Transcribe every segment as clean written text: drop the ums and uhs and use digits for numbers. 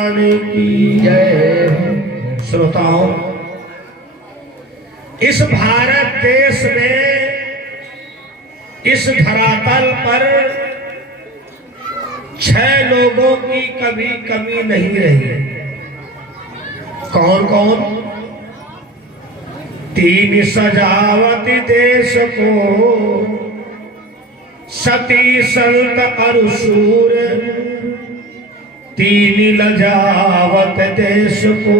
भगवान की जय। श्रोताओं, इस भारत देश में, इस धरातल पर 6 लोगों की कभी कमी नहीं रही। कौन कौन? 3 सजावत देश को, सती संत अरुसूर, 3 लजावत देश को,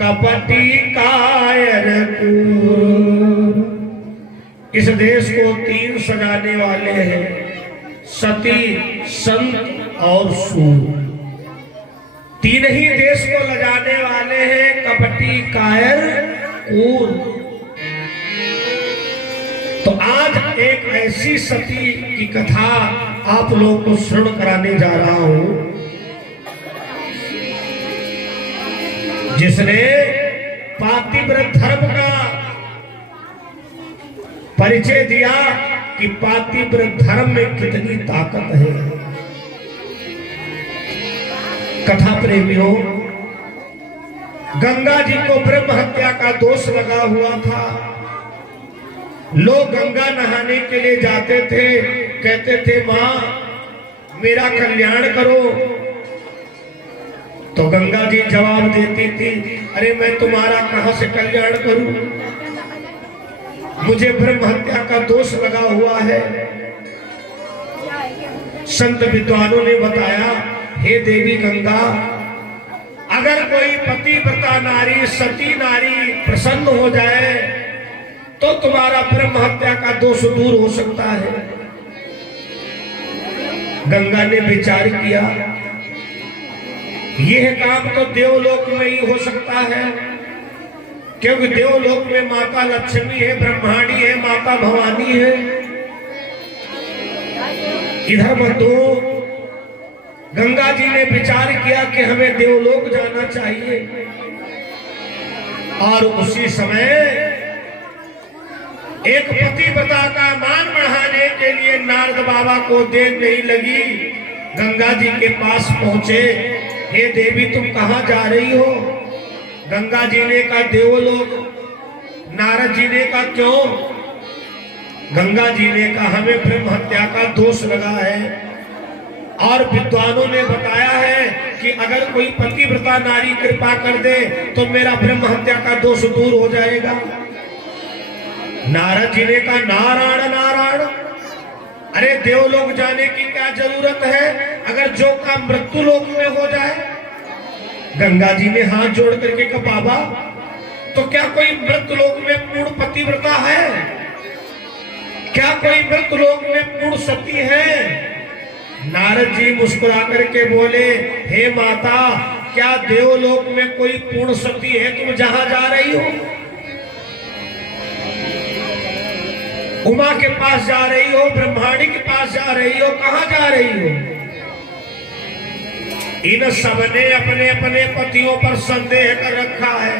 कपटी कायर कूर। इस देश को 3 सजाने वाले हैं, सती, संत और सूर। 3 ही देश को लजाने वाले हैं, कपटी, कायर, कूर। तो आज एक ऐसी सती की कथा आप लोगों को श्रवण कराने जा रहा हूं, जिसने पातिव्रत धर्म का परिचय दिया कि पातिव्रत धर्म में कितनी ताकत है। कथा प्रेमियों, गंगा जी को ब्रह्म हत्या का दोष लगा हुआ था। लोग गंगा नहाने के लिए जाते थे, कहते थे मां मेरा कल्याण करो, तो गंगा जी जवाब देती थी, अरे मैं तुम्हारा कहां से कल्याण करूं, मुझे ब्रह्म हत्या का दोष लगा हुआ है। संत विद्वानों ने बताया, हे देवी गंगा, अगर कोई पतिव्रता नारी, सती नारी प्रसन्न हो जाए तो तुम्हारा ब्रह्म हत्या का दोष दूर हो सकता है। गंगा ने विचार किया, यह काम तो देवलोक में ही हो सकता है, क्योंकि देवलोक में माता लक्ष्मी है, ब्रह्माणी है, माता भवानी है। इधर बंधु, गंगा जी ने विचार किया कि हमें देवलोक जाना चाहिए। और उसी समय एक पतिव्रता का मान बढ़ाने के लिए नारद बाबा को देर नहीं लगी, गंगा जी के पास पहुंचे। हे देवी तुम कहां जा रही हो? गंगा जी ने कहा देवलोक। नारद जी ने कहा क्यों? गंगा जी ने कहा हमें ब्रह्म हत्या का दोष लगा है, और विद्वानों ने बताया है कि अगर कोई पतिव्रता नारी कृपा कर दे तो मेरा ब्रह्म हत्या का दोष दूर हो जाएगा। नारद जी ने कहा नारायण नारायण, अरे देवलोक जाने की क्या जरूरत है, अगर जो काम मृत्यु लोक में हो जाए। गंगा जी ने हाथ जोड़ करके कहा बाबा, तो क्या कोई मृत्यु लोक में पूर्ण पतिव्रता है? क्या कोई मृत्यु लोक में पूर्ण सती है? नारद जी मुस्कुरा करके बोले, हे माता, क्या देवलोक में कोई पूर्ण सती है तुम जहां जा रही हो? उमा के पास जा रही हो, ब्रह्माणी के पास जा रही हो, कहां जा रही हो? इन सबने अपने अपने पतियों पर संदेह कर रखा है,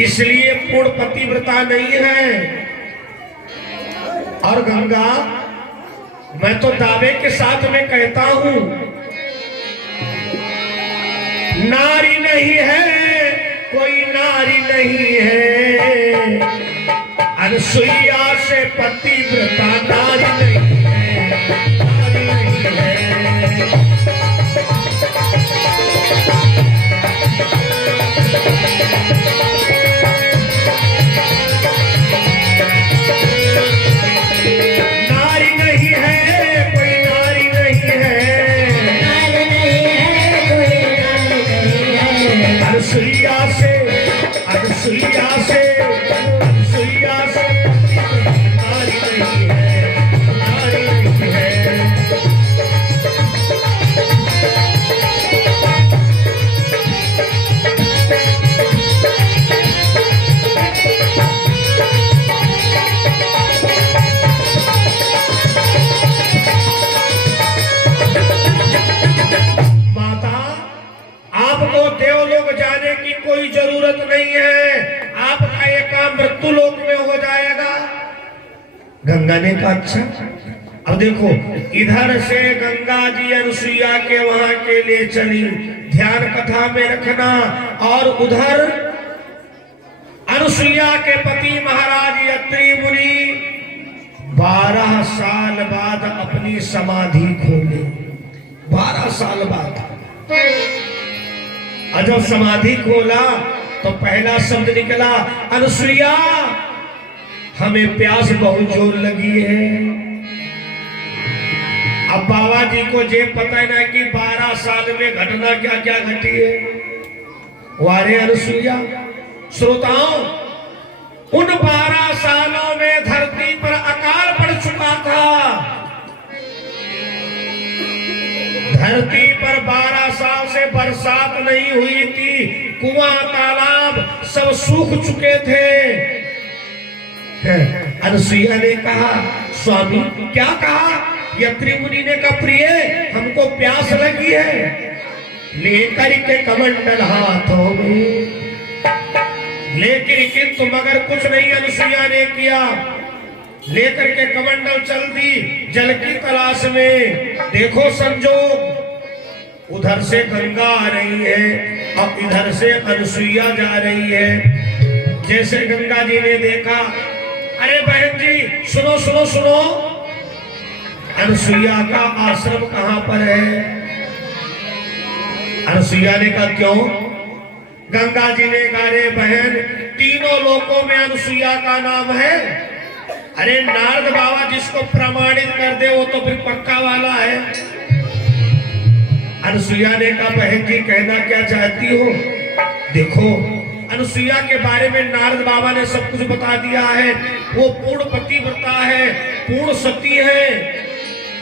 इसलिए पूर्ण पतिव्रता नहीं है। और गंगा, मैं तो दावे के साथ में कहता हूं, नारी नहीं है, कोई नारी नहीं है, अनसुईया से पतिव्रता नारी नहीं है, नारी नहीं है। नारी नहीं है, कोई नारी नहीं है, नारी नहीं है, कोई नारी नहीं है, अनसुईया से, अनसुईया से, अनसुईया से नारी नहीं है, नारी नहीं है। आपको देवलोक जाने की कोई जरूरत नहीं है, आपका ये काम मृत्यु लोक में हो जाएगा। गंगा ने कहा अच्छा, अब देखो, इधर से गंगा जी अनुसुईया के वहां के लिए चली, ध्यान कथा में रखना। और उधर अनुसुईया के पति महाराज अत्रि मुनि 12 साल बाद अपनी समाधि खोले। 12 साल बाद। और जब समाधि खोला तो पहला शब्द निकला, अनुसुईया हमें प्यास बहुत जोर लगी है। अब बाबा जी को ये पता है ना कि 12 साल में घटना क्या क्या घटी है। वारे अनुसुईया, श्रोताओं, उन 12 सालों में धरती पर अकाल पड़ चुका था। धरती पर 12 साल से बरसात नहीं हुई थी, कुआं तालाब सब सूख चुके थे। अनुसुईया ने कहा, स्वामी क्या कहा? अत्रि मुनि ने कहा, प्रिय हमको प्यास लगी है। लेकर के कमंडल हाथों में, लेकिन किंतु मगर कुछ नहीं अनुसुईया ने किया। लेकर के कमंडल चल दी जल की तलाश में। देखो संजोग, उधर से गंगा आ रही है, अब इधर से अनुसुईया जा रही है। जैसे गंगा जी ने देखा, अरे बहन जी सुनो सुनो सुनो, अनुसुईया का आश्रम कहां पर है? अनुसुईया ने कहा क्यों? गंगा जी ने कहा, अरे बहन, तीनों लोकों में अनुसुईया का नाम है। अरे नारद बाबा जिसको प्रमाणित कर दे वो तो फिर पक्का वाला है। अनुसुईया ने कहा, बहन जी कहना क्या चाहती हो? देखो, अनुसुईया के बारे में नारद बाबा ने सब कुछ बता दिया है। वो पूर्ण पतिव्रता है, पूर्ण सती है।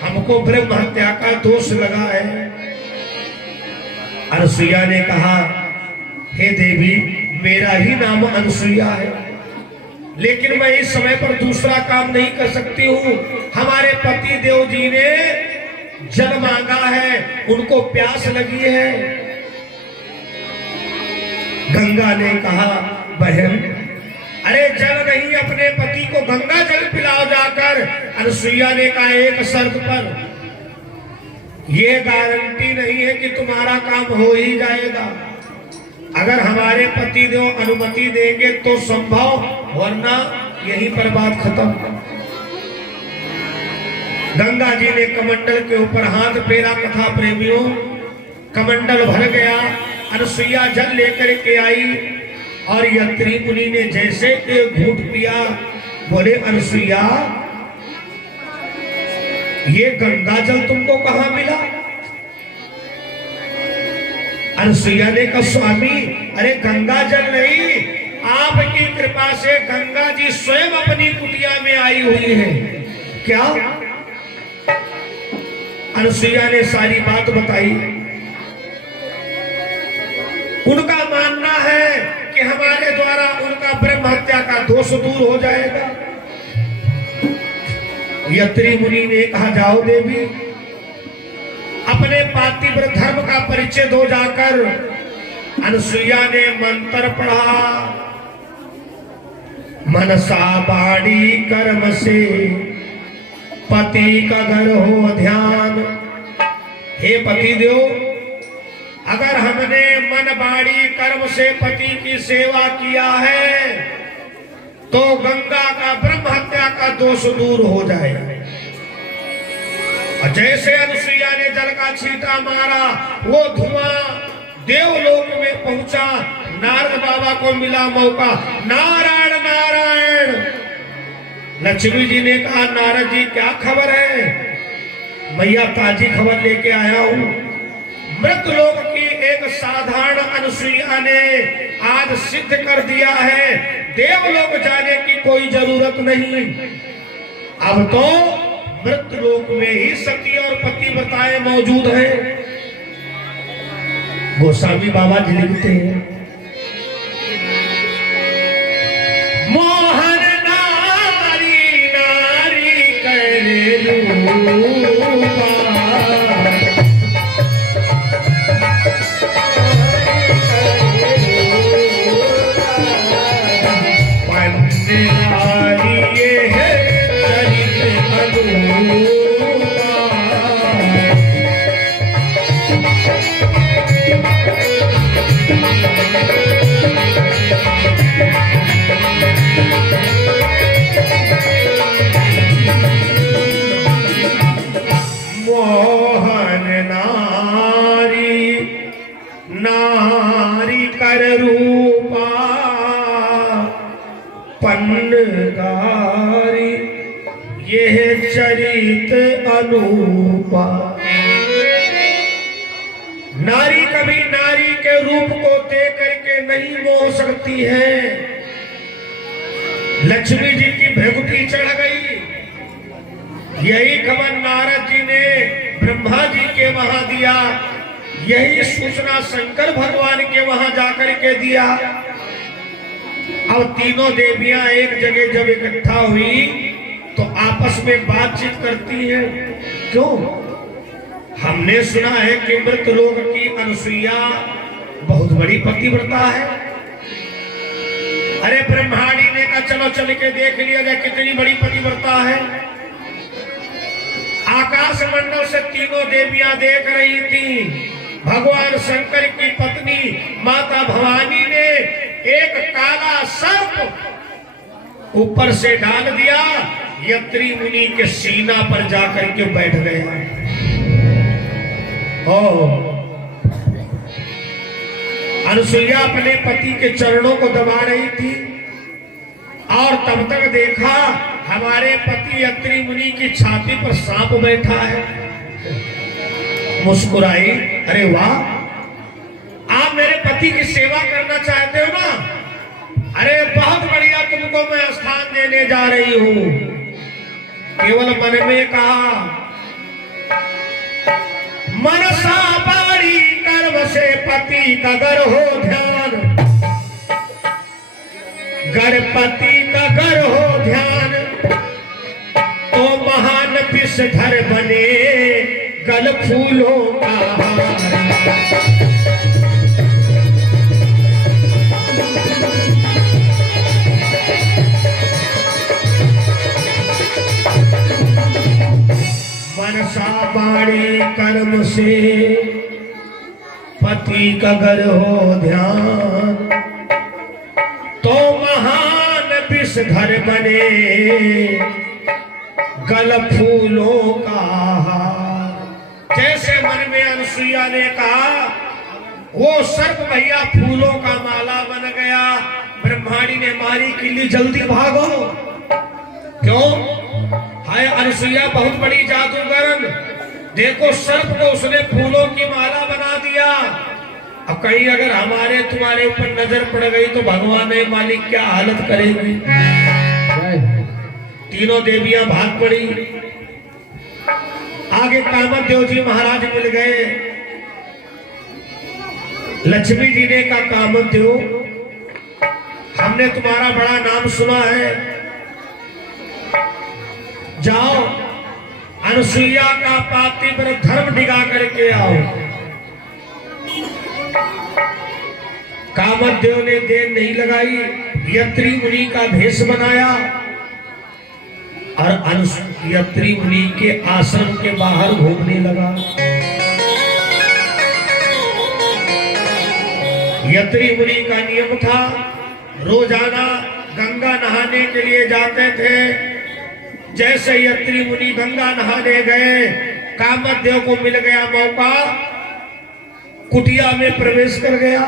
हमको ब्रह्म हत्या का दोष लगा है। अनुसुईया ने कहा, हे देवी, मेरा ही नाम अनुसुईया है, लेकिन मैं इस समय पर दूसरा काम नहीं कर सकती हूँ। हमारे पति देव जी ने जल मांगा है, उनको प्यास लगी है। गंगा ने कहा, बहन, अरे जल नहीं, अपने पति को गंगा जल पिलाओ जाकर। अनुसुईया ने कहा, एक शर्त पर, ये गारंटी नहीं है कि तुम्हारा काम हो ही जाएगा। अगर हमारे पति देव अनुमति देंगे तो संभव, वरना यहीं पर बात खत्म। गंगा जी ने कमंडल के ऊपर हाथ फेरा। कथा प्रेमियों, कमंडल भर गया। अनुसुईया जल लेकर के आई और अत्रि मुनि ने जैसे एक घूंट पिया, बोले, अनुसुईया ये गंगा जल तुमको कहां मिला? अनुसुईया ने कहा, स्वामी, अरे गंगा जल नहीं, आपकी कृपा से गंगा जी स्वयं अपनी कुटिया में आई हुई है। क्या? अनुसुईया ने सारी बात बताई। उनका मानना है कि हमारे द्वारा उनका ब्रह्म हत्या का दोष दूर हो जाएगा। अत्रि मुनि ने कहा, जाओ देवी, अपने पातिव्रत धर्म का परिचय दो जाकर। अनुसुईया ने मंत्र पढ़ा, मनसा बाणी कर्म से पति का घर हो ध्यान। हे पति देव, अगर हमने मन बाणी कर्म से पति की सेवा किया है तो गंगा का ब्रह्म हत्या का दोष दूर हो जाए। और जैसे अनुसुईया ने जल का छींटा मारा, वो धुआं देवलोक में पहुंचा। नारद बाबा को मिला मौका, नारायण नारायण। लक्ष्मी जी ने कहा, नारद जी क्या खबर है? मैया ताजी खबर लेके आया हूं। मृत लोक की एक साधारण अनुसुईया ने आज सिद्ध कर दिया है, देवलोक जाने की कोई जरूरत नहीं। अब तो मृत लोक में ही सती और पतिव्रताएं मौजूद हैं। गोस्वामी बाबा जी लिखते हैं, मोहन नारी नारी करे रूपा, पंडित नारी ये है चरित्र अनुरूपा। चरित अनूपा। नारी कभी नारी के रूप को देख करके नहीं मोह सकती है। लक्ष्मी जी की भृगुटी चढ़ गई। यही खबर नारद जी ने ब्रह्मा जी के वहां दिया, यही सूचना शंकर भगवान के वहां जाकर के दिया। अब तीनों देवियां एक जगह जब इकट्ठा हुई तो आपस में बातचीत करती हैं। क्यों? हमने सुना है कि मृतलोक की अनुसुईया बहुत बड़ी पतिव्रता है। अरे ब्रह्माणी ने कहा चलो चल के देख लिया जाए कितनी बड़ी पतिव्रता है। आकाश मंडल से तीनों देवियां देख रही थी। भगवान शंकर की पत्नी माता भवानी ने एक काला सर्प ऊपर से डाल दिया, यत्री मुनि के सीना पर जाकर के बैठ गया। अनुसुईया अपने पति के चरणों को दबा रही थी और तब तक देखा हमारे पति यत्री मुनि की छाती पर सांप बैठा है। मुस्कुराई, अरे वाह, आप मेरे पति की सेवा करना चाहते हो ना? अरे बहुत बढ़िया, तुमको मैं स्थान देने जा रही हूं। केवल मन में कहा, मनसा बाड़ी कर्म से पति का गर हो ध्यान, गणपति का गर हो ध्यान, तो महान विषधर बने गल फूलों का मनसा बाड़ी कर्म से पति का गर हो ध्यान, तो महान विषधर बने गल फूलों का हार। जैसे मन में अनुसुईया ने कहा, वो सर्प भैया फूलों का माला बन गया। ब्रह्माणी ने मारी किल्ली, जल्दी भागो। क्यों? हाय अनुसुईया बहुत बड़ी जादूगरन, देखो सर्प को उसने फूलों की माला बना दिया। अब कहीं अगर हमारे तुम्हारे ऊपर नजर पड़ गई तो भगवान है मालिक क्या हालत करेगी। तीनों देवियां भाग पड़ी। आगे कामदेव जी महाराज मिल गए। लक्ष्मी जी ने कहा, कामदेव हमने तुम्हारा बड़ा नाम सुना है, जाओ अनुसुईया का पातिव्रत धर्म डिगा करके आओ। कामदेव ने देर नहीं लगाई, यत्री मुनि का भेष बनाया और यत्री मुनि के आश्रम के बाहर घूमने लगा। यत्री मुनि का नियम था, रोजाना गंगा नहाने के लिए जाते थे। जैसे यत्री मुनि गंगा नहाने गए, कामदेव को मिल गया मौका, कुटिया में प्रवेश कर गया।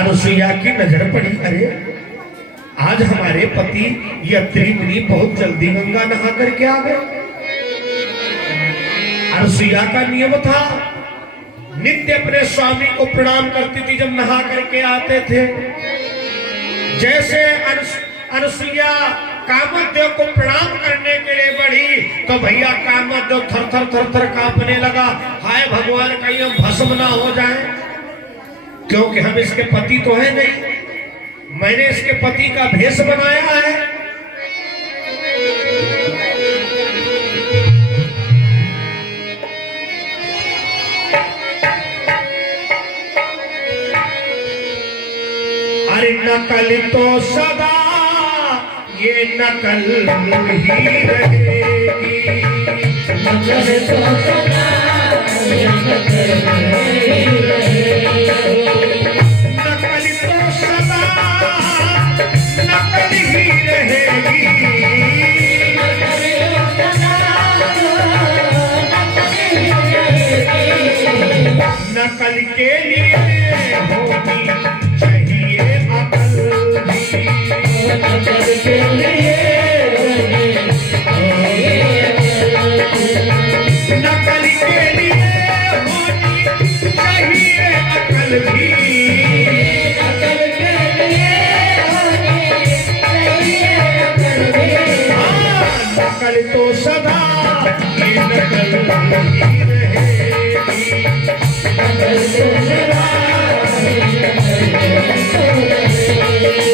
अनुसुईया की नजर पड़ी, अरे आज हमारे पति यत्री मुनि बहुत जल्दी गंगा नहा करके आ गए। अनुसुईया का नियम था, नित्य अपने स्वामी को प्रणाम करती थी जब नहा करके आते थे। जैसे अनुसुईया कामदेव को प्रणाम करने के लिए बढ़ी तो भैया कामदेव थर थर थर थर कांपने लगा। हाय भगवान, कहीं हम भस्म ना हो जाएं, क्योंकि हम इसके पति तो है नहीं, मैंने इसके पति का भेष बनाया है। अरे नकल तो सदा ये नकल ही रहेगी, नकल तो सदा ये नकल ही रहेगी, नकल तो सदा नकल ही रहेगी, नकल के लिए होगी चाहिए अकल भी, नकल के लिए नकल भी, नकल के लिए होने चाहिए नकल भी। हाँ, नकल तो सदा ये नकल ही रहेगी, नकल तो सदा ये नकल तो रहेगी।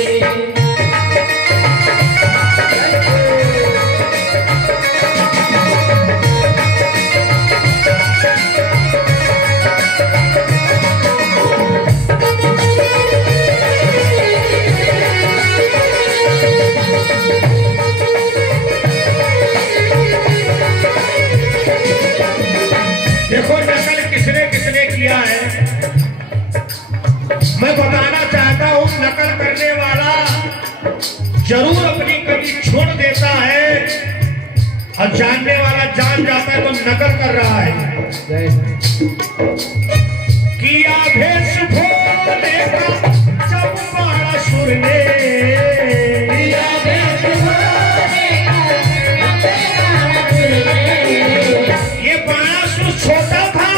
देखो नकल किसने किसने किया है। मैं बताना चाहता हूं नकल करने वाला जरूर अपनी कमी छोड़ देता है और जानने वाला जान जाता है तो नकल कर रहा है। किया भेष भोले का जब मारा सुर ने, किया भेष भोले का जब मारा सुर ने। ये बाणासुर छोटा था,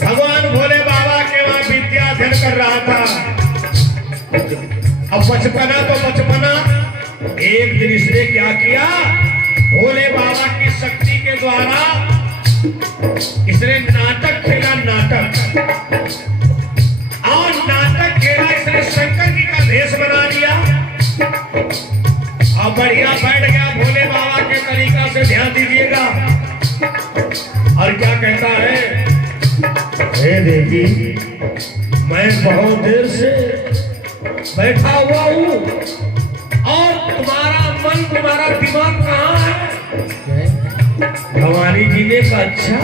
भगवान भोले बाबा के वहां विद्याध्ययन कर रहा था। अब बचपना तो बचपना, एक दिन इसने क्या किया, भोले बाबा की शक्ति के द्वारा इसने नाटक खेला, नाटक। और नाटक खेला इसने, शंकर जी का भेष बना लिया और बढ़िया बैठ गया भोले बाबा के तरीका से। ध्यान दीजिएगा और क्या कहता है, हे देवी मैं बहुत देर से बैठा हुआ हूं और तुम्हारा मन तुम्हारा दिमाग कहां है। भवानी जी ने कहा अच्छा,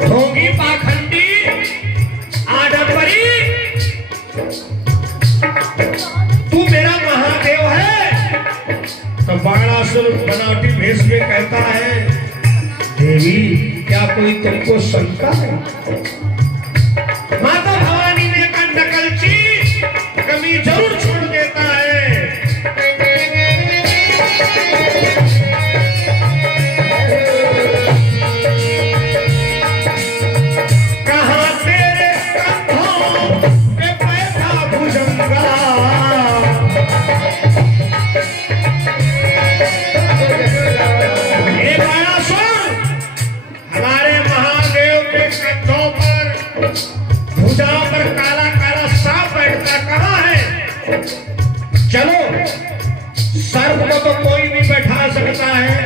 ढोंगी पाखंडी आडंबरी, तू मेरा महादेव है। तो बाणासुर बनावटी भेष में कहता है, देवी क्या कोई तुमको शंका है। माता भवानी ने कहा नकलची कमी जरूर छोड़ देता है। कहां तेरे कंधों पे बैठा भुजंगा, ये बाणासुर हमारे महादेव के कंधों पर, भुजा पर काला काला सांप बैठता कहां है। चलो, सर्प को तो कोई भी बैठा सकता है,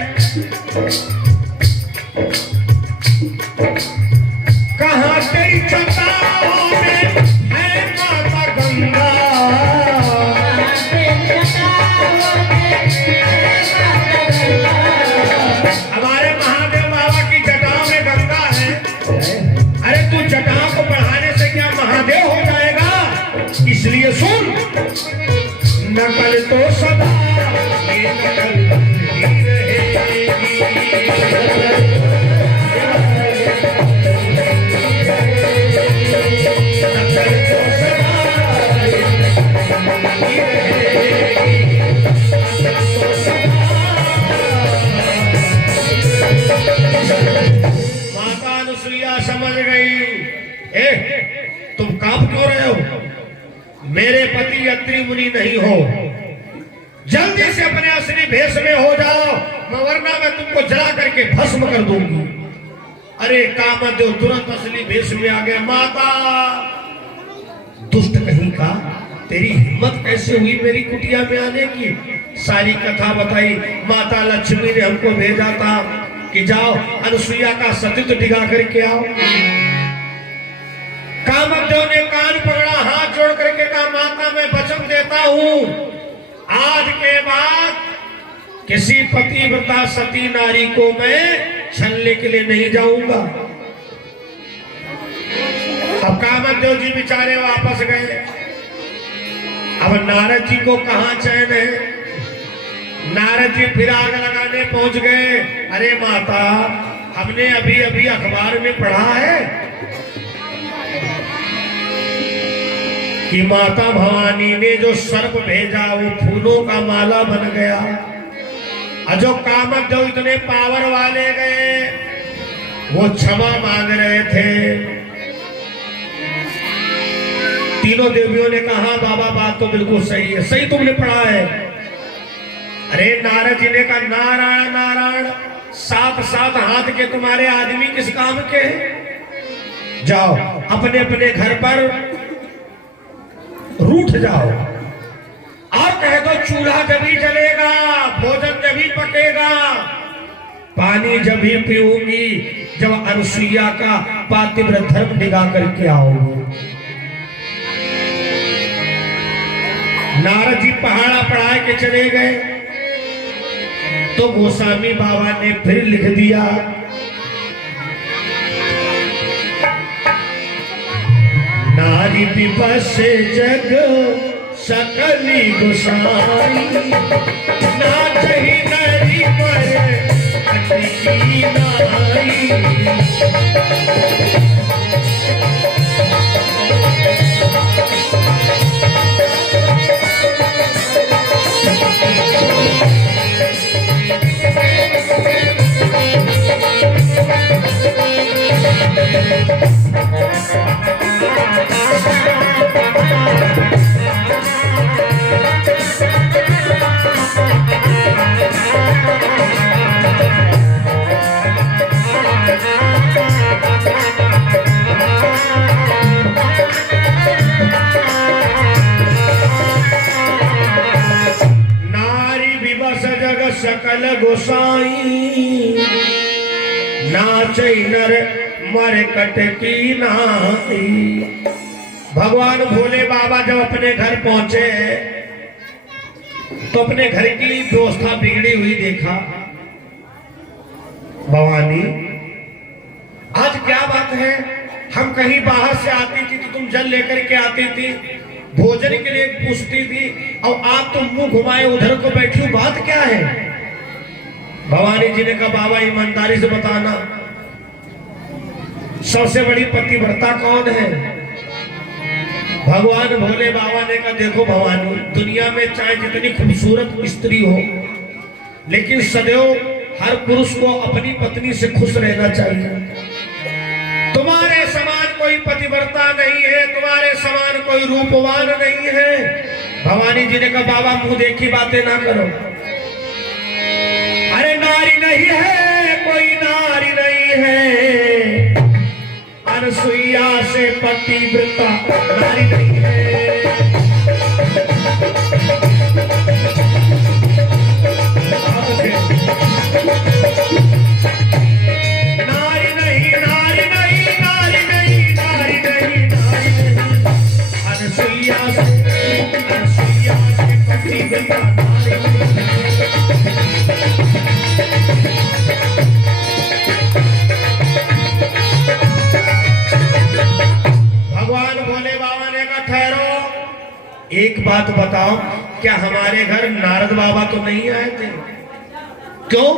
कहां तेरी चट्टानों में है माता गंगा। हमारे महादेव बाबा की जटाओं में गंगा है। अरे तू जटाओं को बढ़ाने से क्या महादेव हो जाएगा। इसलिए सुन, नकल तो सदा ये नकल ही रहेगी, नकल तो सदा ये नकल ही रहेगी, नकल तो सदा। माता अनुसुईया समझ गई, तुम कांप क्यों रहे हो, मेरे पति अत्रि मुनि नहीं हो, जल्दी से अपने असली भेष में हो जाओ, वरना मैं तुमको जला करके भस्म कर दूंगी। अरे कामदेव तुरंत असली भेष में आ गया। माता, दुष्ट कहीं का, तेरी हिम्मत कैसे हुई मेरी कुटिया में आने की। सारी कथा बताई। माता लक्ष्मी ने हमको भेजा था कि जाओ अनुसुईया का सतीत्व दिखा करके आओ। कामदेव ने कान पकड़ा, हाथ जोड़ करके कहा, माता मैं वचन देता हूं, आज के बाद किसी पतिव्रता सती नारी को मैं छलने के लिए नहीं जाऊंगा। अब कामदेव जी बेचारे वापस गए। अब नारद जी को कहां चैन है। नारद जी फिर आग लगाने पहुंच गए। अरे माता, हमने अभी अभी अखबार में पढ़ा है कि माता भवानी ने जो सर्प भेजा वो फूलों का माला बन गया, और जो कामदेव इतने पावर वाले गए वो क्षमा मांग रहे थे। तीनों देवियों ने कहा हाँ बाबा बात तो बिल्कुल सही है, सही तुमने पढ़ा है। अरे नारद जी ने कहा नारायण नारायण, 7 हाथ के तुम्हारे आदमी किस काम के हैं? जाओ अपने अपने घर पर रूठ जाओ और कह दो चूल्हा जब ही जलेगा, भोजन जब ही पकेगा, पानी जब ही पीऊंगी जब अनुसुईया का पातिव्रत धर्म निभा करके आओगी। नारद जी पहाड़ा पढ़ा के चले गए तो गोस्वामी बाबा ने फिर लिख दिया, नारी विवश जग सकली गोसाई, नाचही नरी पर अति नाई। सकल गोसाई, नाचै नर मर कटकी नाई। भगवान भोले बाबा जब अपने घर पहुंचे तो अपने घर की व्यवस्था बिगड़ी हुई देखा। भवानी आज क्या बात है, हम कहीं बाहर से आती थी तो तुम जल लेकर के आती थी, भोजन के लिए पूछती थी, और आप तुम मुंह घुमाए उधर को बैठी हो, बात क्या है? भवानी जी ने कहा बाबा ईमानदारी से बताना, सबसे बड़ी पतिव्रता कौन है? भगवान भोले बाबा ने कहा देखो भवानी, दुनिया में चाहे जितनी खूबसूरत स्त्री हो, लेकिन सदैव हर पुरुष को अपनी पत्नी से खुश रहना चाहिए। तुम्हारे समान कोई पतिव्रता नहीं है, तुम्हारे समान कोई रूपवान नहीं है। भवानी जी ने कहा बाबा मुंह देखी बातें ना करो, अरे नारी नहीं है, कोई नारी नहीं है, अनुसुईया से पतिव्रता नारी नहीं है। नारी नहीं, नारी नहीं, नारी नहीं, नारी नहीं, नारी नहीं, अनुसुईया से पतिव्रता नारी नहीं। भगवान भोले बाबा ने कहा ठहरो, एक बात बताओ, क्या हमारे घर नारद बाबा तो नहीं आए थे? क्यों?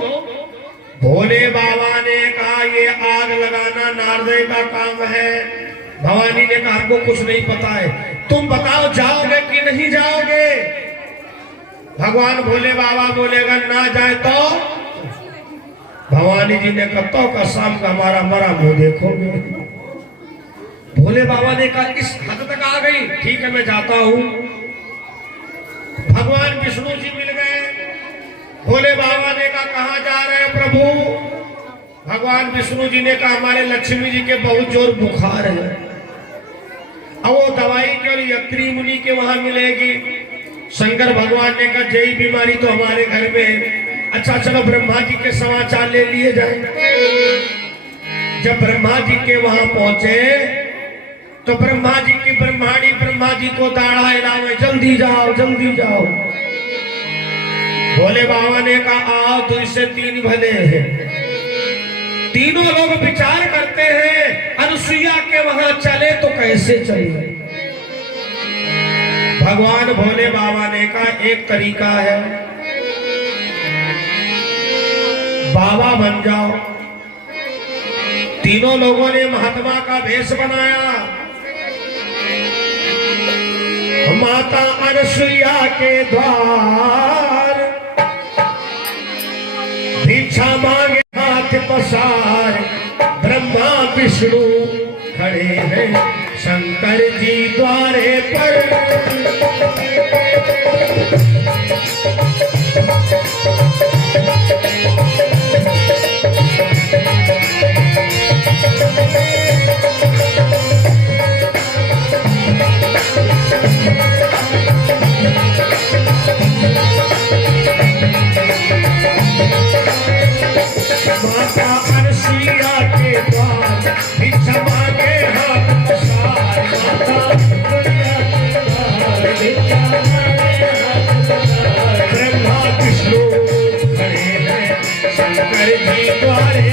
भोले बाबा ने कहा ये आग लगाना नारद का काम है। भवानी ने कहा हमको कुछ नहीं पता है, तुम बताओ जाओगे कि नहीं जाओगे? भगवान भोले बाबा बोलेगा ना जाए तो? भवानी जी ने कहा तो का शाम का हमारा मरा मुंह देखोगे। भोले बाबा ने कहा इस हद तक आ गई, ठीक है मैं जाता हूं। भगवान विष्णु जी मिल गए। भोले बाबा ने कहा कहां जा रहे हैं प्रभु? भगवान विष्णु जी ने कहा हमारे लक्ष्मी जी के बहुत जोर बुखार है, अब वो दवाई केवल यत्री मुनि के वहां मिलेगी। शंकर भगवान ने कहा यही बीमारी तो हमारे घर में है, अच्छा चलो ब्रह्मा जी के समाचार ले लिए जाए। जब ब्रह्मा जी के वहां पहुंचे तो ब्रह्मा जी की ब्रह्माणी ब्रह्मा जी को दाढ़ा हिलावे, जल्दी जाओ जल्दी जाओ। भोले बाबा ने कहा आओ, 2 से 3 भले हैं। तीनों लोग विचार करते हैं अनुसुईया के वहां चले तो कैसे चले? भगवान भोले बाबा ने कहा एक तरीका है, बाबा बन जाओ। तीनों लोगों ने महात्मा का भेष बनाया, माता अनुसुईया के द्वार भिक्षा मांगे हाथ पसार, ब्रह्मा विष्णु खड़े हैं शंकर जी द्वारे पर माता अनसुईया के द्वार भिक्षा मांगे हाथ पसार। माता ब्रह्मा विष्णु खड़े हैं शंकर जी द्वारे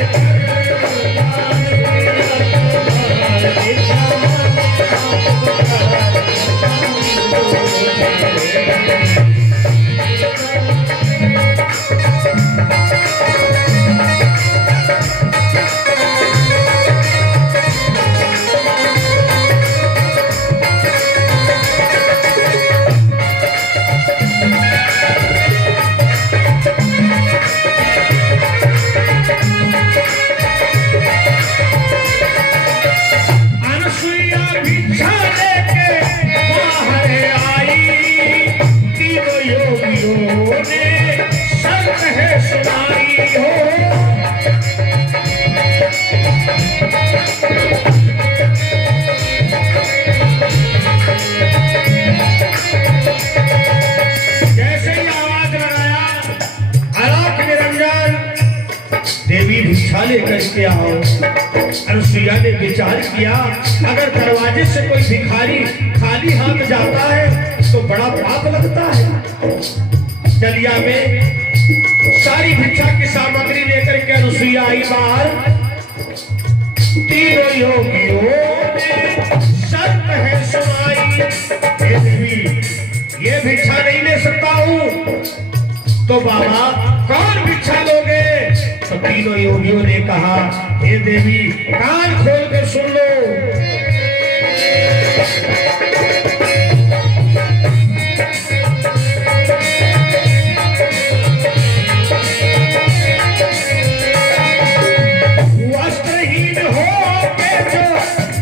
देवी भिक्षा लेकर के आओ। अनसुईया ने विचार किया अगर दरवाजे से कोई भिखारी खाली हाथ जाता है तो बड़ा पाप लगता है। डलिया में सारी भिक्षा की सामग्री लेकर के अनसुईया आई बाहर। तीनों योगियों ने शर्त है सुनाई, हे देवी ये भिक्षा नहीं ले सकता हूँ। तो बाबा कौन भिक्षा लोगे? तो तीनों योगियों ने कहा हे देवी कान खोल कर सुन लो। वस्त्रहीन हो के जो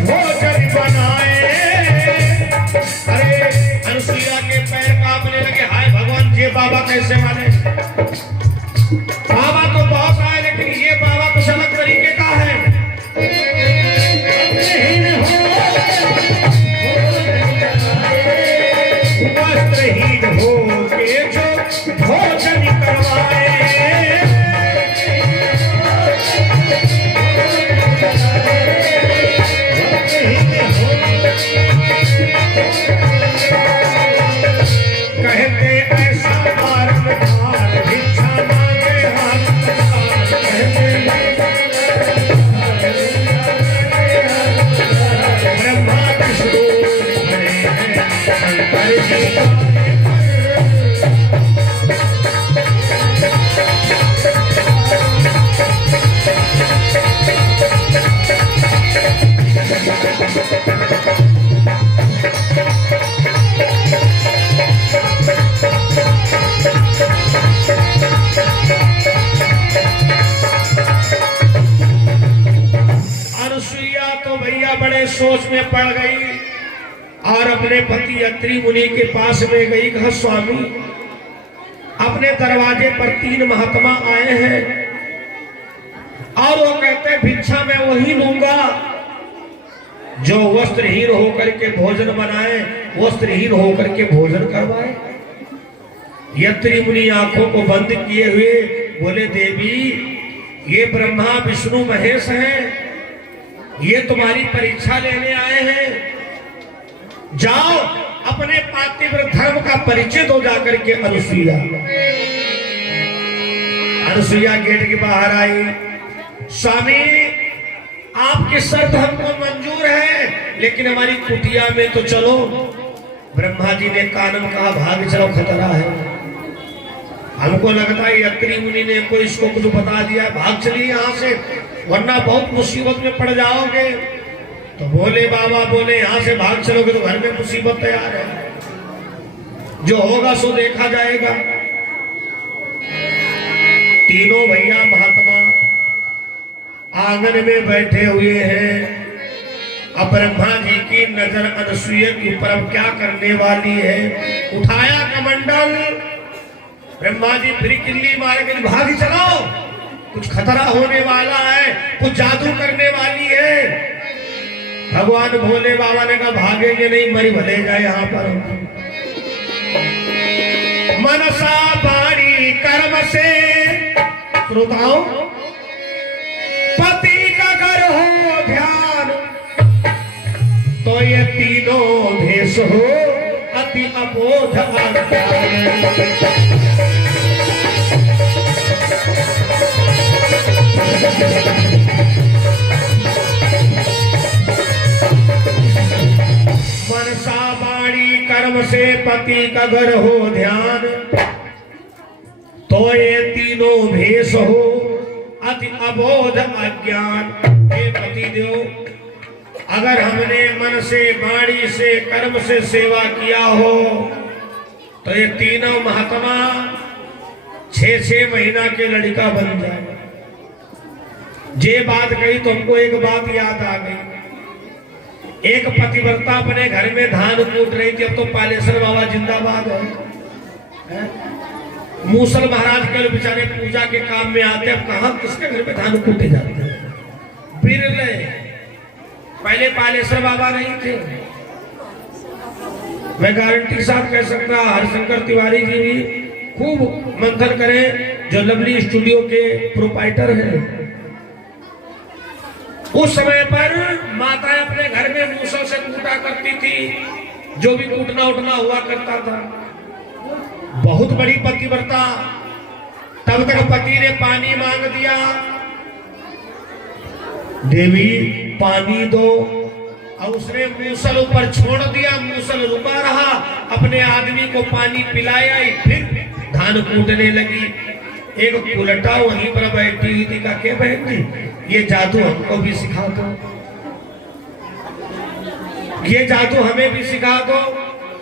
भोजन बनाए। अरे अनसुईया के पैर कांपने लगे, हाय भगवान ये बाबा कैसे माने? बाबा तो बहुत आए लेकिन ये बाबा कुछ अलग तरीके का है। वस्त्रहीन हो के जो भोजन करवाए। कहते ऐसा मार्ग भिक्षा मांगे हाथ पसार। कहते ब्रह्मा विष्णु खड़े हैं शंकर जी अनसुईया तो भैया बड़े सोच में पड़ गई और अपने पति अत्रि मुनि के पास में गई। कहा स्वामी अपने दरवाजे पर 3 महात्मा आए हैं और वो कहते हैं भिक्षा मैं वही लूंगा जो वस्त्रहीन होकर के भोजन बनाए, वस्त्रहीन होकर के भोजन करवाए। अत्रि मुनि आंखों को बंद किए हुए बोले देवी ये ब्रह्मा विष्णु महेश हैं, ये तुम्हारी परीक्षा लेने आए हैं। जाओ अपने पातिव्र धर्म का परिचय दो जाकर के। अनसुईया गेट के बाहर आई। स्वामी आपकी शर्त हमको मंजूर है लेकिन हमारी कुटिया में तो चलो। ब्रह्मा जी ने कानम कहा भाग चलो खतरा है। हमको लगता है अत्रि मुनि ने कोई इसको कुछ बता दिया, भाग चलिए यहाँ से वरना बहुत मुसीबत में पड़ जाओगे। तो बोले बाबा बोले यहाँ से भाग चलोगे तो घर में मुसीबत तैयार है, जो होगा सो देखा जाएगा। तीनों भैया महात्मा आंगन में बैठे हुए हैं। अब ब्रह्मा जी की नजर अनसुईया के ऊपर अब क्या करने वाली है। उठाया कमंडल, ब्रह्मा जी फिर किल्ली मार के भाग चलो, कुछ खतरा होने वाला है, कुछ जादू करने वाली है। भगवान भोले बाबा ने कहा भागेंगे नहीं, मरी भले जाए यहाँ पर। मनसा बाणी कर्म से, श्रोताओं, पति का घर हो ध्यान, तो ये तीनों भेष हो अति अबोध अज्ञान। मनसा बाणी कर्म से पति का घर हो ध्यान, तो ये तीनों भेष हो अति अबोध अज्ञान। हे पति देव, अगर हमने मन से, वाणी से, कर्म से सेवा किया हो तो ये तीनों महात्मा 6-6 महीना के लड़का बन जाए। ये बात कही तो हमको एक बात याद आ गई। एक पतिव्रता अपने घर में धान कूट रही थी। अब तो पालेश्वर बाबा जिंदाबाद है। मूसल महाराज कल बेचारे पूजा के काम में आते, अब कहा किसके घर में धान कूटे जाते हैं, बिरले। पहले पालेश्वर बाबा नहीं थे। मैं गारंटी के साथ कह सकता, हरिशंकर तिवारी जी भी खूब मंथन करें, जो लवली स्टूडियो के प्रोपाइटर हैं। उस समय पर माताएं अपने घर में मूसल से कूटा करती थी, जो भी कूटना उठना हुआ करता था। बहुत बड़ी पतिव्रता। तब तक पति ने पानी मांग दिया, देवी पानी दो, और उसने मूसल ऊपर छोड़ दिया। मूसल रुका रहा, अपने आदमी को पानी पिलाया, फिर धान कूटने लगी। एक उलटा वहीं पर बैठी हुई थी, कहा के बहन जी ये जादू हमको भी सिखा दो, ये जादू हमें भी सिखा दो।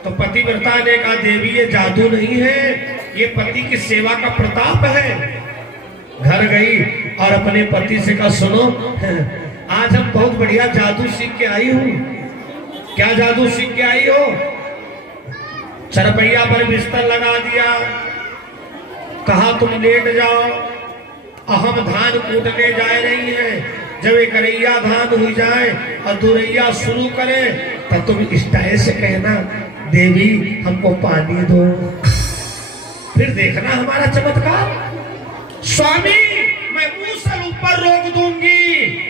तो पतिव्रता ने कहा देवी ये जादू नहीं है, ये पति की सेवा का प्रताप है। घर गई और अपने पति से कहा सुनो, आज हम बहुत बढ़िया जादू सीख के आई हूँ। क्या जादू सीख के आई हो? चरपैया पर बिस्तर लगा दिया, कहा तुम लेट जाओ, हम धान कूटने जा रही हैं। जब एक रैया धान हुई जाए और दुरैया शुरू करे तब तुम स्टाइल से कहना देवी हमको पानी दो, फिर देखना हमारा चमत्कार। स्वामी मैं मूसल ऊपर रोक दूंगी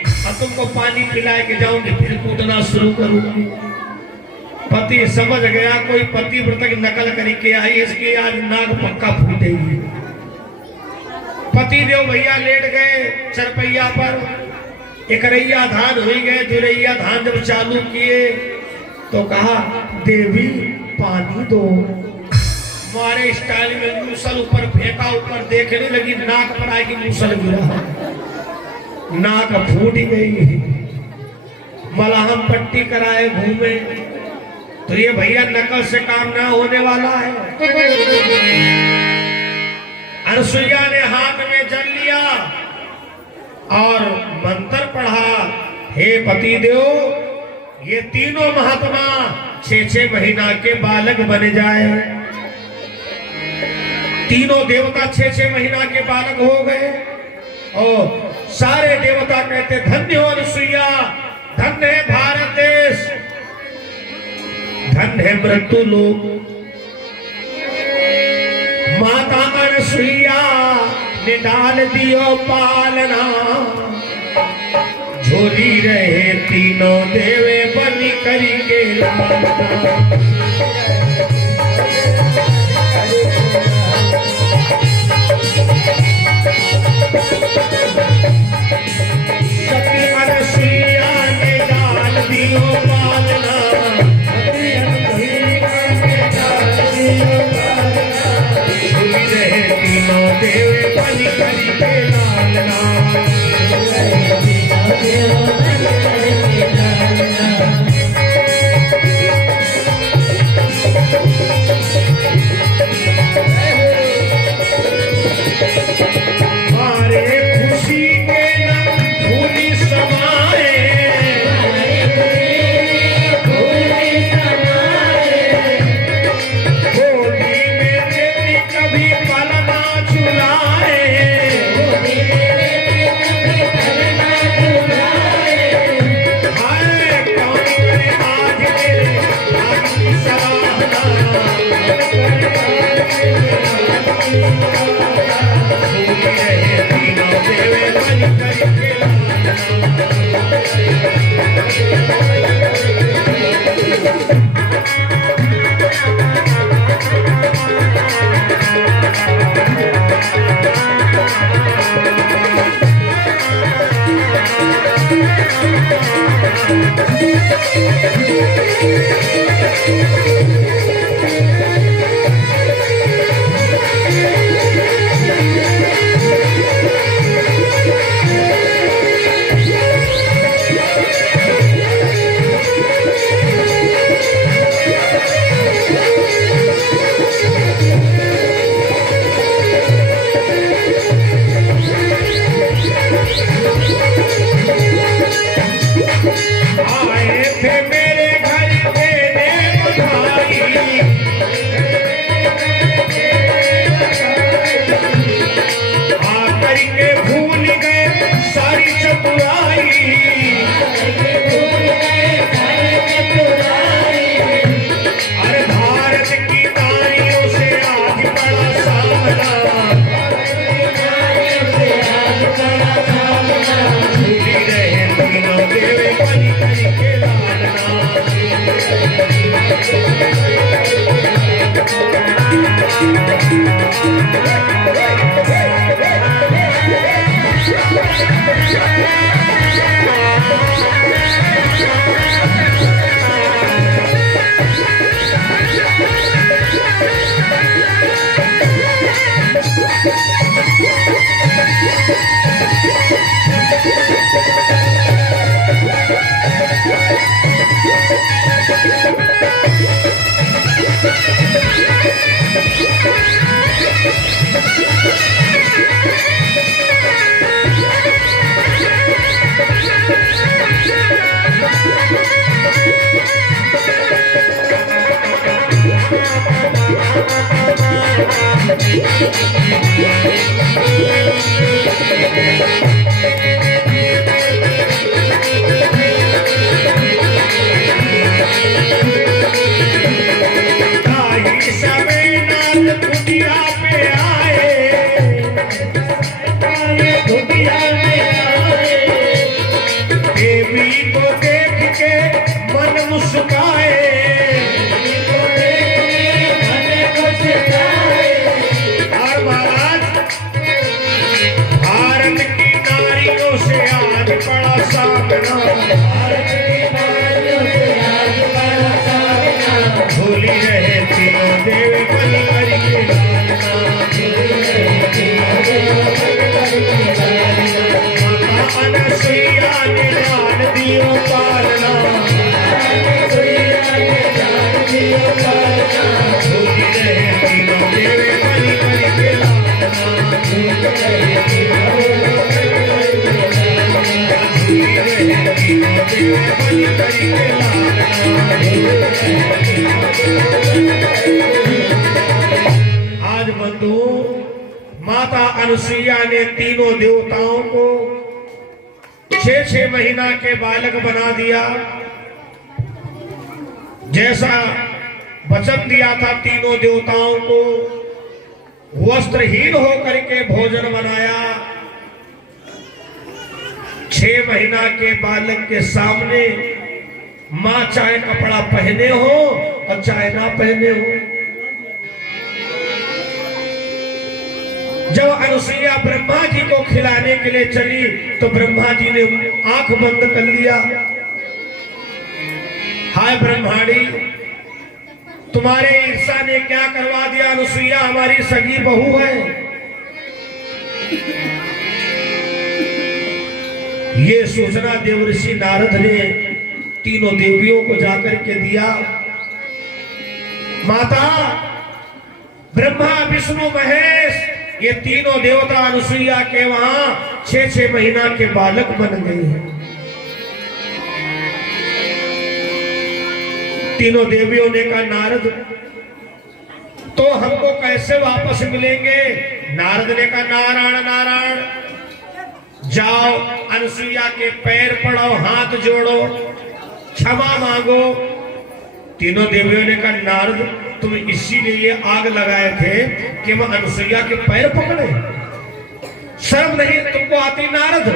और तुमको पानी पिलाए के जाऊंगी, फिर कूटना शुरू करूंगी। पति समझ गया कोई पतिव्रता की नकल करके आई, इसकी आज नाक पक्का फूटेगी। पति देव भैया लेट गए चरपैया पर। एक रैया धान हुई गए, दुरैया धान जब चालू किए तो कहा देवी पानी दो। मारे स्टाइल में मूसल ऊपर फेंका, ऊपर देखने लगी, नाक पर आएगी, मूसल गिरा, नाक फूट गई। मलहम पट्टी कराए घूमे, तो ये भैया नकल से काम ना होने वाला है। अनसुईया ने हाथ में जल लिया और मंत्र पढ़ा, हे पति देव ये तीनों महात्मा 6-6 महीना के बालक बन जाए। तीनों देवता 6-6 महीना के बालक हो गए और सारे देवता कहते धन्य हो अनसुईया, धन्य है भारत देश, धन्य है मृत्यु लोक। माता अनसुईया ने डाल दियो पालना, झोली रहे तीनों देवे बनी करी के लालना। सती अनसुईया ने डाल दियो पालना, झोली रहे तीनों देवे बनी करी के लालना। आए थे मेरे घर देने बधाई, आकर के भूल गए सारी चतुराई। अरे भारत की नारियों से आज बड़ा सामना, भूली रहे तीनों देवे बलि करके लालना। देवी को देख के मन मुस्काए, और महाराज भारत की नारियों से आज बड़ा सामना, भूली रहे तीनों देव बलि करके लालना। माता अनसुईया ने जान दियो पालना, भूली रहे तीनों देव बलि करके लालना। भूली रहे तीनों देव बलि करके लालना। आज बंधु माता अनुसुईया ने तीनों देवताओं को 6-6 महीना के बालक बना दिया। जैसा वचन दिया था तीनों देवताओं को, वस्त्रहीन होकर के भोजन बनाया। 6 महीना के बालक के सामने मां चाहे कपड़ा पहने हो और चाहे ना पहने हो। जब अनुसुईया ब्रह्मा जी को खिलाने के लिए चली तो ब्रह्मा जी ने आंख बंद कर लिया। हाय ब्रह्माणी, तुम्हारे ईर्षा ने क्या करवा दिया? अनुसुईया हमारी सगी बहू है। ये सूचना देवर्षि नारद ने तीनों देवियों को जाकर के दिया। माता, ब्रह्मा विष्णु महेश ये तीनों देवता अनुसुईया के वहां 6-6 महीना के बालक बन गए हैं। तीनों देवियों ने कहा नारद तो हमको कैसे वापस मिलेंगे? नारद ने कहा नारायण नारायण, जाओ अनुसुईया के पैर पड़ो, हाथ जोड़ो, क्षमा मांगो। तीनों देवियों ने कहा नारद तुम इसीलिए आग लगाए थे कि मैं अनुसुईया के पैर पकड़े? शर्म नहीं तुमको आती नारद?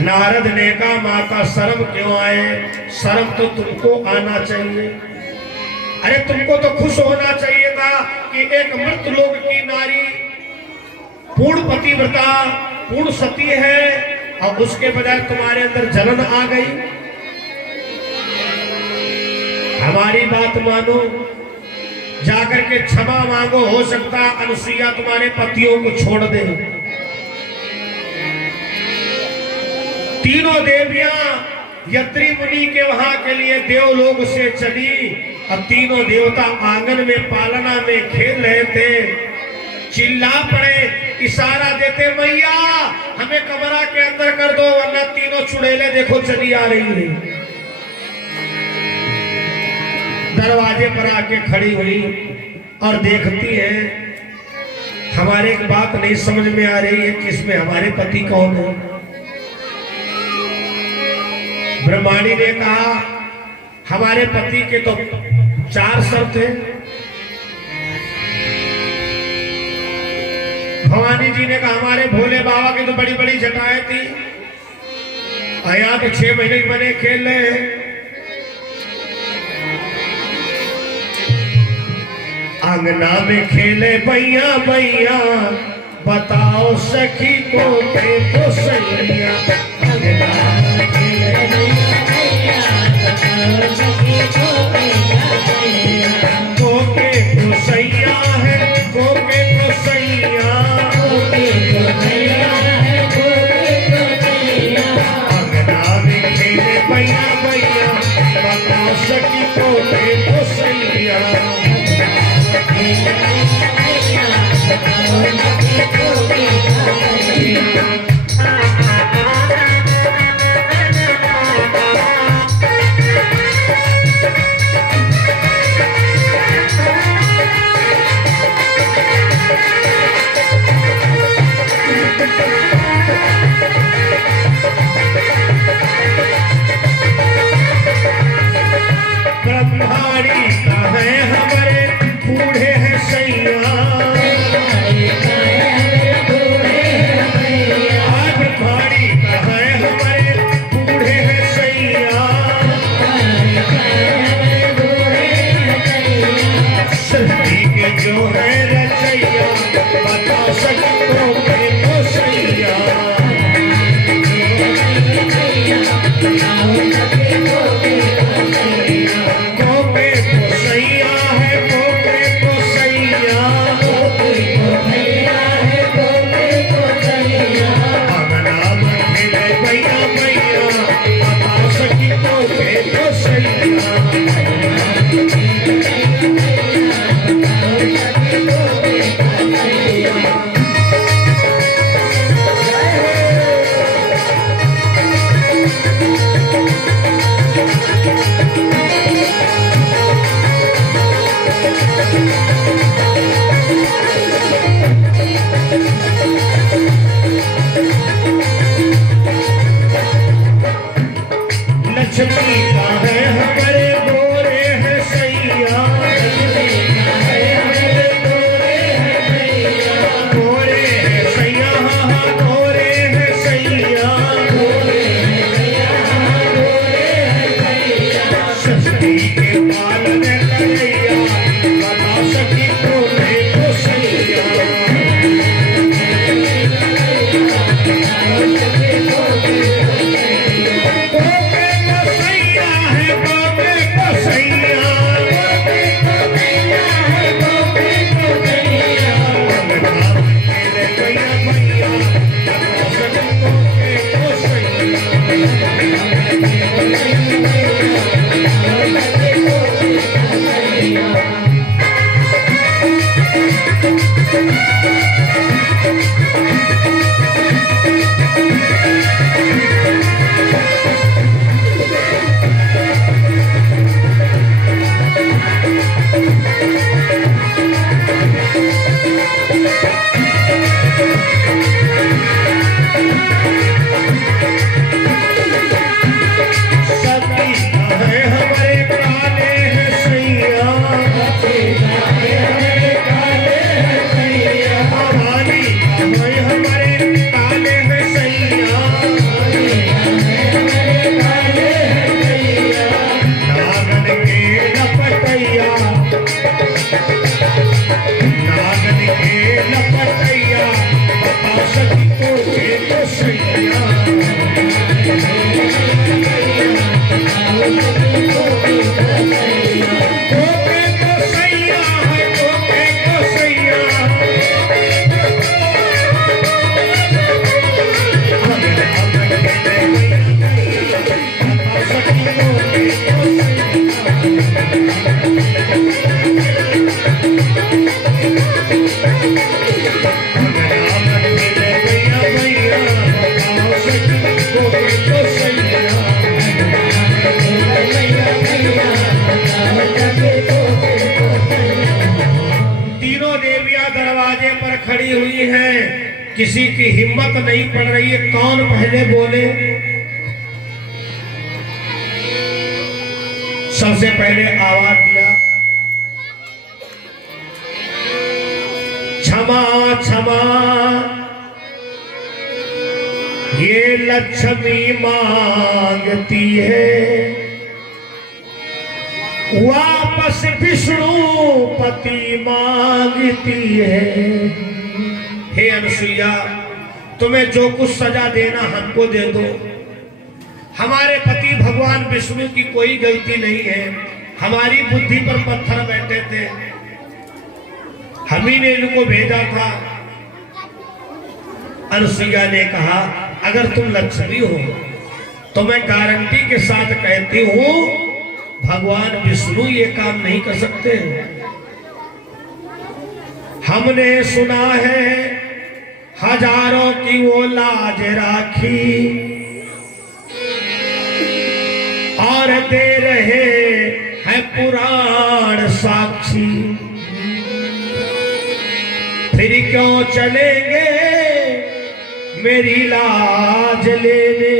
नारद ने कहा माता शर्म क्यों आए? शर्म तो तुमको आना चाहिए। अरे तुमको तो खुश होना चाहिए था कि एक मृत लोक की नारी पूर्ण पतिव्रता, पूर्ण सती है, और उसके बजाय तुम्हारे अंदर जलन आ गई। हमारी बात मानो, जाकर के क्षमा मांगो, हो सकता अनुसुईया तुम्हारे पतियों को छोड़ दे। तीनों देवियां यत्री मुनि के वहां के लिए देवलोक से चली और तीनों देवता आंगन में पालना में खेल रहे थे। चिल्ला पड़े, इशारा देते, मैया हमें कमरा के अंदर कर दो वरना तीनों चुड़ैलें देखो चली आ रही है। दरवाजे पर आके खड़ी हुई और देखती है, हमारे एक बात नहीं समझ में आ रही है कि इसमें हमारे पति कौन है। ब्रह्माणी ने कहा हमारे पति के तो 4 सर थे। भवानी जी ने कहा हमारे भोले बाबा की तो बड़ी बड़ी जटाएं थी, यहाँ तो 6 महीने के बने खेल रहे हैं। अंगना में खेले भैया भैया, बताओ सखी को के तो सैया। अंगना में खेले भैया भैया, बताओ सखी को के तो सैया। कोके तो सैया है, कोके तो सैया, कोके तो सैया है, कोके तो सैया। अंगना में खेले भैया भैया, बताओ सखी को के तो सैया। ब्रह्माणी का है हमारे बूढ़े हैं सैया। ब्रह्माणी का है हमारे बूढ़े हैं सैया। सृष्टि के जो है रचैया, बता सकते के तो सैया। कोके तो सैया है, कोके तो सैया, कोके तो सैया है, कोके तो सैया। अंगना में खेले भैया भैया, बता सकी कोके तो सैया। लक्ष्मी का है हमारे गोरे हैं सैया। गोरे हैं सैया, हाँ हाँ गोरे हैं सैया। सृष्टि के पालन करैया, बता सकी तो तो सैया। कोके तो सैया नहीं है, किसी की हिम्मत नहीं पड़ रही है, कौन पहले बोले। सबसे पहले आवाज दिया, क्षमा क्षमा ये लक्ष्मी मांगती है, वापस विष्णुपति मांगती है। हे अनुसुईया, तुम्हें जो कुछ सजा देना हमको दे दो। हमारे पति भगवान विष्णु की कोई गलती नहीं है, हमारी बुद्धि पर पत्थर बैठे थे, हम ही ने इनको भेजा था। अनुसुईया ने कहा, अगर तुम लक्ष्मी हो तो मैं गारंटी के साथ कहती हूं भगवान विष्णु ये काम नहीं कर सकते। हमने सुना है हजारों की वो लाज राखी और दे रहे हैं पुराण साक्षी, फिर क्यों चलेंगे मेरी लाज लेने।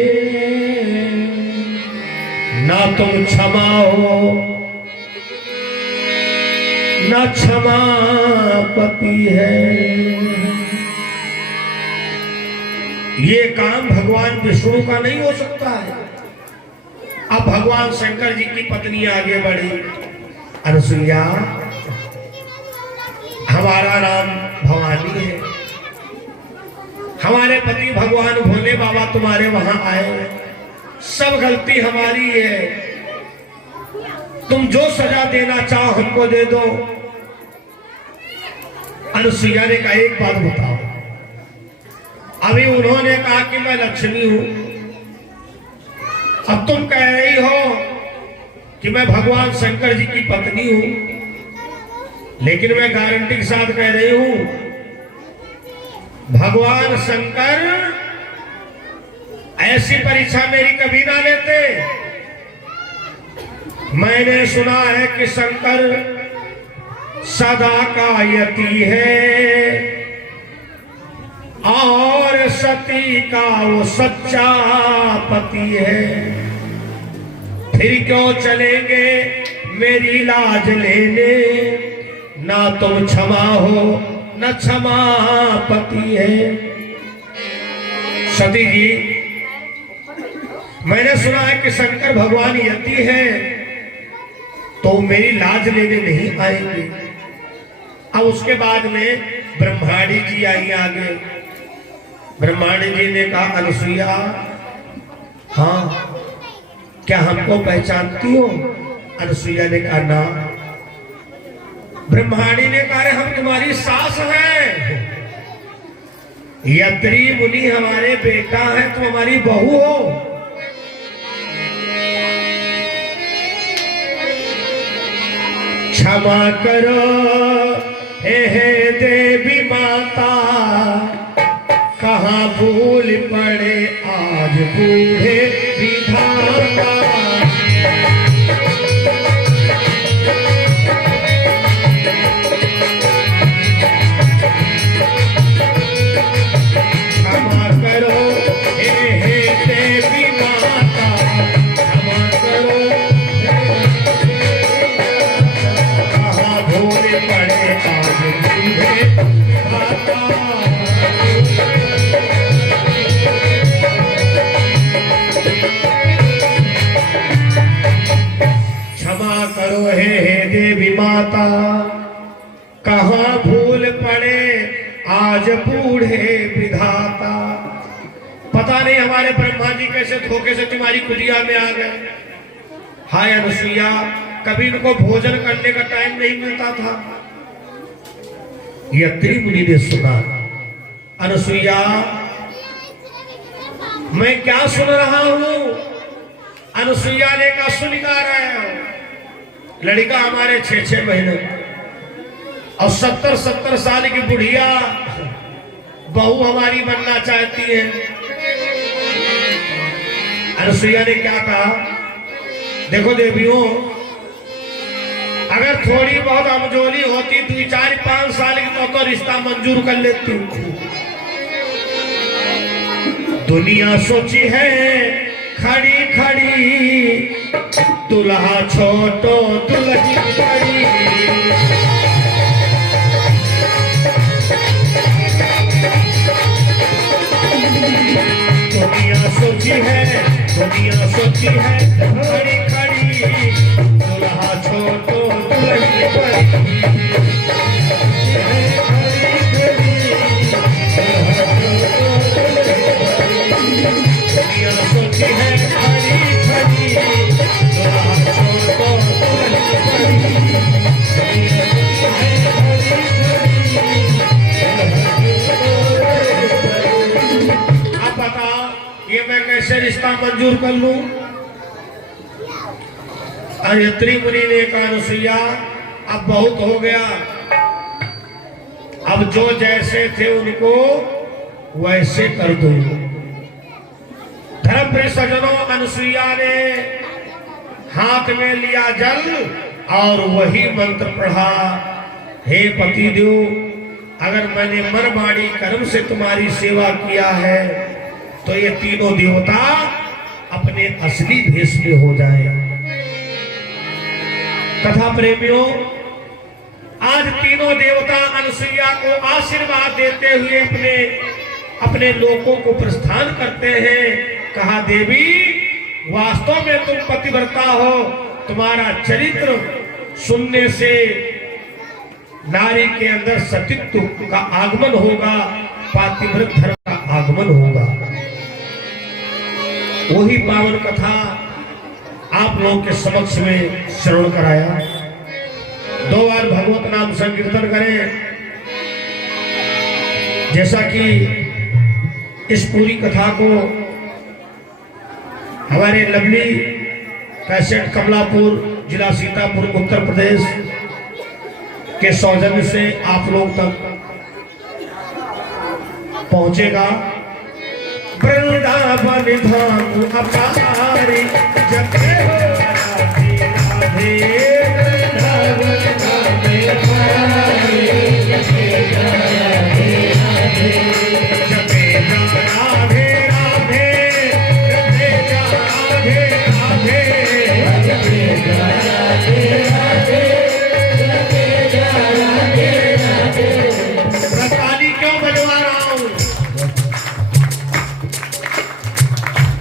ना तुम क्षमा हो न क्षमा पति है। ये काम भगवान विष्णु का नहीं हो सकता है। अब भगवान शंकर जी की पत्नी आगे बढ़ी, अनुसुईया हमारा नाम भवानी है, हमारे पति भगवान भोले बाबा तुम्हारे वहां आए, सब गलती हमारी है, तुम जो सजा देना चाहो हमको दे दो। अनुसुईया ने कहा, एक बात बताओ, अभी उन्होंने कहा कि मैं लक्ष्मी हूं, अब तुम कह रही हो कि मैं भगवान शंकर जी की पत्नी हूं, लेकिन मैं गारंटी के साथ कह रही हूं भगवान शंकर ऐसी परीक्षा मेरी कभी ना लेते। मैंने सुना है कि शंकर सदा का यति है और सती का वो सच्चा पति है, फिर क्यों चलेंगे मेरी लाज लेने। ना तुम क्षमा हो न क्षमा पति है। सती जी, मैंने सुना है कि शंकर भगवान यति है तो मेरी लाज लेने नहीं आएंगे। अब उसके बाद में ब्रह्माणी जी आई आगे। ब्रह्माणी जी ने कहा, अनुसुईया हाँ क्या हमको पहचानती हो? अनुसुईया ने कहा ना। ब्रह्माणी ने कहा, हम तुम्हारी सास हैं, यत्री मुनि हमारे बेटा है, तुम हमारी बहू हो। क्षमा करो हे देवी माता, कहाँ भूल पड़े आज बूढ़े विधाता। क्षमा करो हे देवी माता, क्षमा करो कहाँ भूल पड़े आज बूढ़े विधाता। क्षमा करो हे देवी माता, कहाँ भूल पड़े आज बूढ़े विधाता। पता नहीं हमारे ब्रह्मा जी कैसे धोखे से तुम्हारी कुटिया में आ गए। हाय अनुसुईया, कभी इनको भोजन करने का टाइम नहीं मिलता था। यत्री मुनि ने सुना, अनुसुईया मैं क्या सुन रहा हूं? अनुसुईया ने कहा, सुन क्या रहे हो? लड़का हमारे 6-6 महीने और 70-70 साल की बुढ़िया बहू हमारी बनना चाहती है। अनुसुईया ने क्या कहा, देखो देवियों, अगर थोड़ी बहुत अमजोली होती 2-4-5 साल की तो रिश्ता मंजूर कर लेती। दुनिया सोची है खड़ी खड़ी, दुल्हा छोटो दुल्हन बड़ी। दुनिया सोची है खड़ी खड़ी, दुल्हा छोटो दुल्हन बड़ी। दुनिया सोची है खड़ी खड़ी, दुल्हा छोटो दुल्हन बड़ी। अब बताओ ये मैं कैसे रिश्ता मंजूर कर लूं? अयत्री मुनि ने कहा अनुसुईया अब बहुत हो गया, अब जो जैसे थे उनको वैसे कर दो। धर्म सज्जनों, अनुसुईया ने हाथ में लिया जल और वही मंत्र पढ़ा, हे पतिदेव, अगर मैंने मन माड़ी कर्म से तुम्हारी सेवा किया है तो ये तीनों देवता अपने असली भेष में हो जाए। कथा प्रेमियों, आज तीनों देवता अनुसुईया को आशीर्वाद देते हुए अपने लोगों को प्रस्थान करते हैं। कहा देवी, वास्तव में तुम पतिव्रता हो, तुम्हारा चरित्र सुनने से नारी के अंदर सतीत्व का आगमन होगा, पातिव्रत धर्म का आगमन होगा। वही पावन कथा आप लोगों के समक्ष में श्रवण कराया। 2 बार भगवत नाम संकीर्तन करें। जैसा कि इस पूरी कथा को हमारे लवली कैसेट कमलापुर, जिला सीतापुर, उत्तर प्रदेश के सौजन्य से आप लोग तक पहुंचेगा। वृंदावन धाम अपारी, जपे हो राधे राधे, वृंदावन धाम अपारी, जपे राधे राधे, जपे राधे राधे, जपे राधे राधे, जपे राधे राधे, जपे राधे राधे। ताली क्यों बजवा रहा हूं?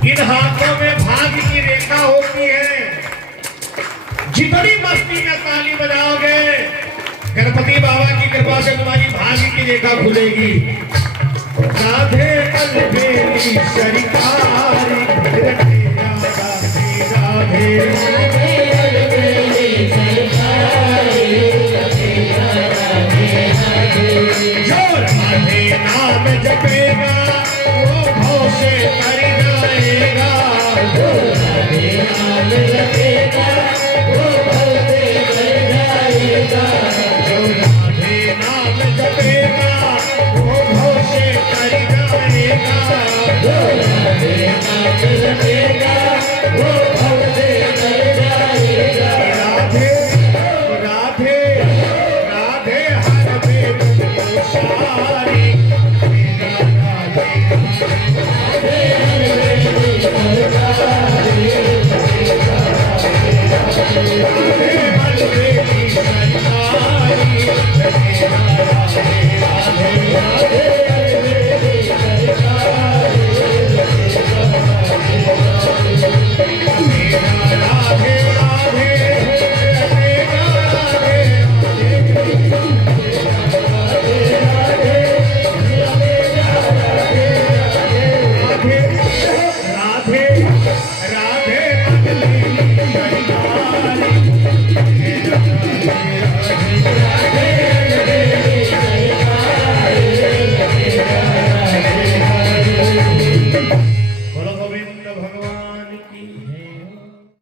इन हाथों में भाग्य की रेखा होती है। जितनी मस्ती में ताली बजाओगे, गणपति बाबा की कृपा से तुम्हारी भाग्य की रेखा खुलेगी। राधे कल बेली शरिकारी,